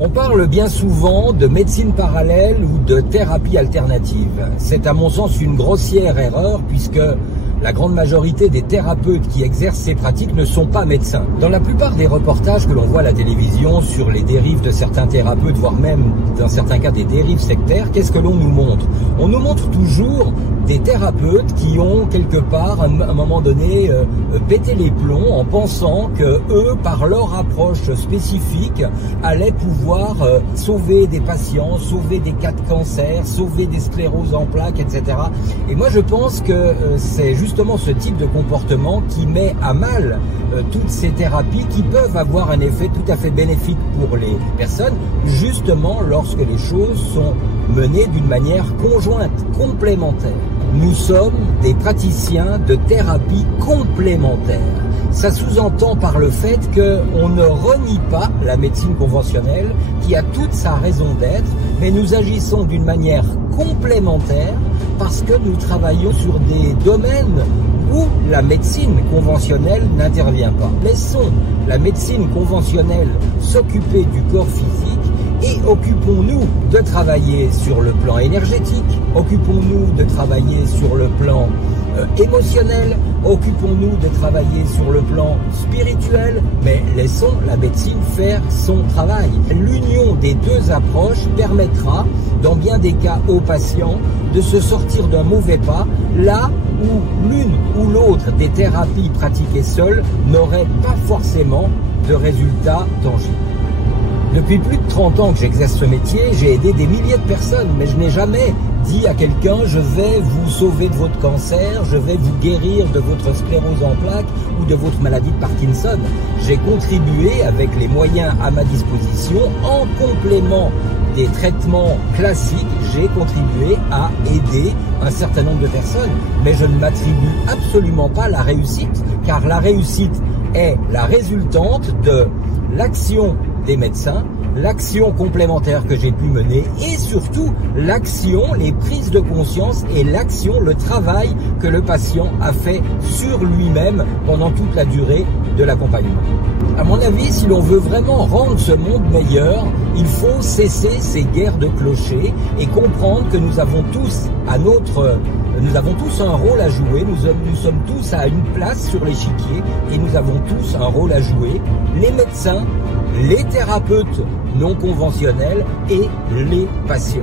On parle bien souvent de médecine parallèle ou de thérapie alternative. C'est à mon sens une grossière erreur puisque la grande majorité des thérapeutes qui exercent ces pratiques ne sont pas médecins. Dans la plupart des reportages que l'on voit à la télévision sur les dérives de certains thérapeutes, voire même dans certains cas des dérives sectaires, qu'est-ce que l'on nous montre? On nous montre toujours des thérapeutes qui ont quelque part, à un moment donné, pété les plombs en pensant que eux, par leur approche spécifique, allaient pouvoir sauver des patients, sauver des cas de cancer, sauver des scléroses en plaques, etc. Et moi, je pense que c'est justement ce type de comportement qui met à mal toutes ces thérapies qui peuvent avoir un effet tout à fait bénéfique pour les personnes, justement lorsque les choses sont menées d'une manière conjointe, complémentaire. Nous sommes des praticiens de thérapie complémentaire. Ça sous-entend par le fait qu'on ne renie pas la médecine conventionnelle qui a toute sa raison d'être, mais nous agissons d'une manière complémentaire parce que nous travaillons sur des domaines où la médecine conventionnelle n'intervient pas. Laissons la médecine conventionnelle s'occuper du corps physique et occupons-nous de travailler sur le plan énergétique, occupons-nous de travailler sur le plan émotionnel, occupons-nous de travailler sur le plan spirituel, mais laissons la médecine faire son travail. L'union des deux approches permettra, dans bien des cas aux patients, de se sortir d'un mauvais pas, là où l'une ou l'autre des thérapies pratiquées seules n'aurait pas forcément de résultats tangibles. Depuis plus de 30 ans que j'exerce ce métier, j'ai aidé des milliers de personnes, mais je n'ai jamais dit à quelqu'un « je vais vous sauver de votre cancer, je vais vous guérir de votre sclérose en plaques ou de votre maladie de Parkinson ». J'ai contribué avec les moyens à ma disposition, en complément des traitements classiques, j'ai contribué à aider un certain nombre de personnes, mais je ne m'attribue absolument pas la réussite, car la réussite est la résultante de l'action des médecins, l'action complémentaire que j'ai pu mener et surtout l'action, les prises de conscience et l'action, le travail que le patient a fait sur lui-même pendant toute la durée de l'accompagnement. À mon avis, si l'on veut vraiment rendre ce monde meilleur, il faut cesser ces guerres de clochers et comprendre que nous avons tous un rôle à jouer, nous sommes tous à une place sur l'échiquier et nous avons tous un rôle à jouer, les médecins, les thérapeutes non conventionnels et les patients.